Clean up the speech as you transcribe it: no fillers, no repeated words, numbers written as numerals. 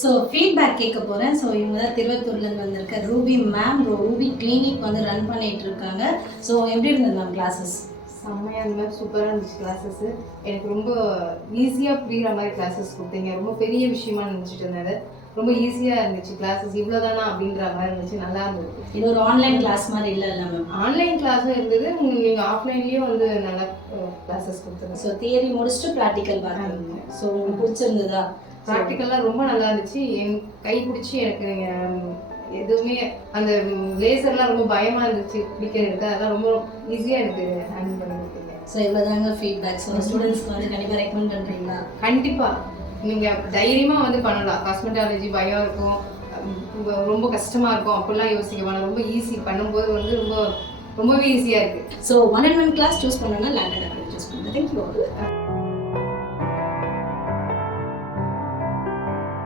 So feedback கேட்க போகிறேன். So இவங்க தான் திருவத்தூர்லேருந்து வந்திருக்க ரூபி மேம். ரூபி கிளினிக் வந்து ரன் பண்ணிகிட்டு இருக்காங்க. ஸோ எப்படி இருந்தது மேம் கிளாஸஸ்? செம்மையாக அந்த மாதிரி சூப்பராக இருந்துச்சு கிளாஸஸ்ஸு. எனக்கு ரொம்ப ஈஸியாக புரிகிற மாதிரி கிளாஸஸ் கொடுத்தீங்க. ரொம்ப பெரிய விஷயமா நினச்சிட்டு இருந்தது. ரொம்ப ஈஸியாக இருந்துச்சு கிளாஸஸ். இவ்வளோதானா அப்படின்ற மாதிரி இருந்துச்சு. நல்லா இருந்தது. இது ஒரு ஆன்லைன் கிளாஸ் மாதிரி இல்லை மேம்? ஆன்லைன் கிளாஸும் இருந்தது, நீங்கள் ஆஃப்லைன்லேயும் வந்து நல்லா கிளாஸஸ் கொடுத்துருங்க. ஸோ தியரி முடிச்சுட்டு ப்ராக்டிக்கல் பார்த்துருங்க. ஸோ உங்களுக்கு பிடிச்சிருந்ததா? ப்ராக்டிக்கல்லாம் ரொம்ப நல்லா இருந்துச்சு. என் கை பிடிச்சி எனக்கு எதுவுமே அந்த லேசர்லாம் ரொம்ப பயமாக இருந்துச்சு பிடிக்கிறதுக்கு. அதெல்லாம் ரொம்ப ஈஸியாக எனக்கு ஹேண்டில் பண்ணி கொடுத்தீங்க. ஸோ இவ்வளோதாங்க ஃபீட்பேக். ஸோ ஸ்டூடெண்ட்ஸ்க்கு வந்து கண்டிப்பாக ரெக்கமெண்ட் பண்ணுறீங்களா? கண்டிப்பாக நீங்கள் தைரியமாக வந்து பண்ணலாம். காஸ்மெட்டாலஜி பயம் இருக்கும், ரொம்ப கஷ்டமாக இருக்கும், அப்படிலாம் யோசிக்க வேணாம். ரொம்ப ஈஸி பண்ணும்போது வந்து ரொம்பவே ஈஸியாக இருக்குது. ஸோ 1-on-1 கிளாஸ் சூஸ் பண்ணணும்னா லேண்டட் அகாடமி சூஸ் பண்ணுங்கள். தேங்க்யூ.